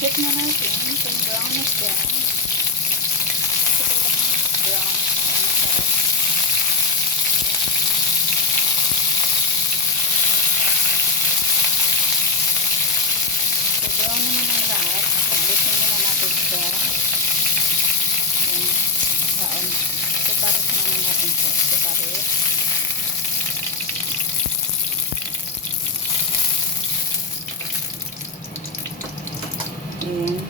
check na natin kung brown na siya. Ito ko lang brown para masarap. So, brown naman ang lahat. Alisin muna natin siya. Ayan. Baon. Separate muna natin siya. Separate. Ayan.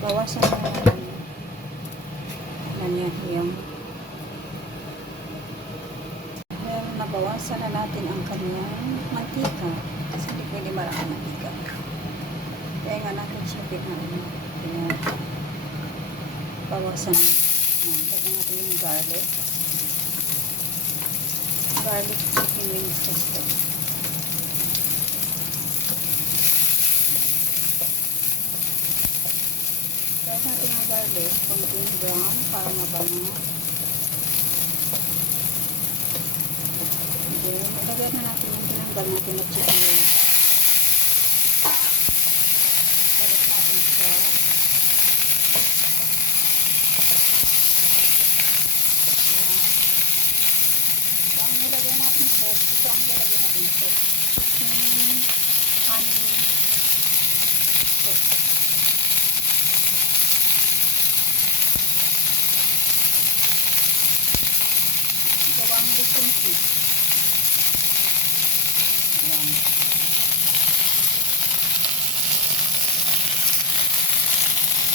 Bawasan na natin yung nabawasan na natin ang kanyang mantika kasi hindi pwede maraming mantika kaya nga natin siya pinahin. Ayan. Bawasan na. Lagyan natin yung garlic chicken wings kasi lagyan natin ang garlic konting brown para mabango. Ilagay na natin yung tinanggal natin na chicken wings. Balik natin siya. Ayan. Ito ang nilagay natin sauce. Ito ang nilagay natin sauce. Chicken, honey, sauce. Gawang lechon cheese. Ayan.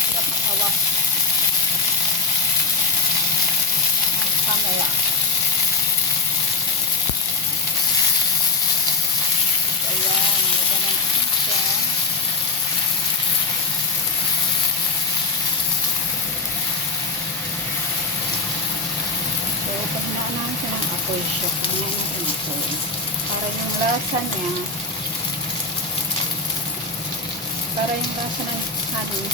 Sarap ng hawak ng camera. Ayan, nilagyan na natin siya. So, paghinaan siya ng apoy siya. Paghinaan natin ito. Para yung lasa niya, ng honey,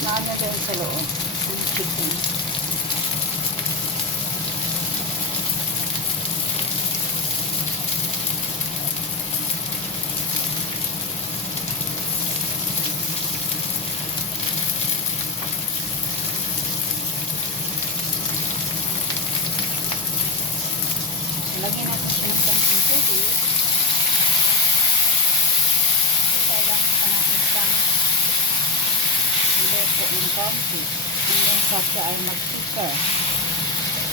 maano doon sa loob ng chicken. Lagyan natin siya ng konting tubig. Kailangan pa natin siyang iluto ng konti. Hanggang sa siya ay mag-thicker.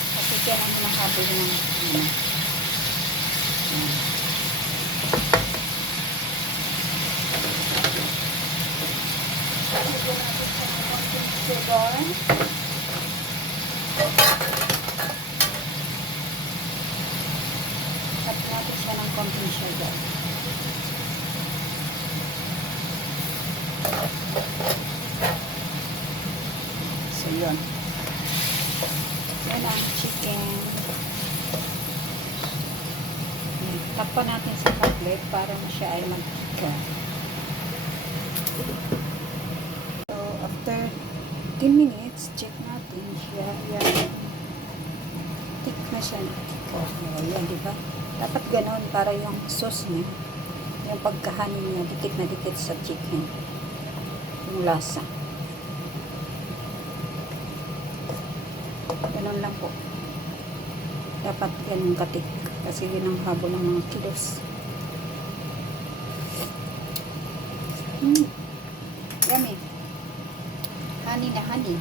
Kasi siya ang hinahabol ng ano. Lagyan natin siya ng konting sugar. At natin siya ng konting sugar. So, yun. Yan ang chicken. Takpan natin sa tablet para siya ay mag-tika. So, after 10 minutes, check natin siya. Yan. Tik na siya. Oh, yan, diba? Dapat ganon para yung sauce niya, yung pagkahanin niya, dikit na dikit sa chicken. Yung lasa. Ganon lang po. Dapat ganun katik. Kasi yun ang habol ng mga kilos. Yummy. Honey na honey.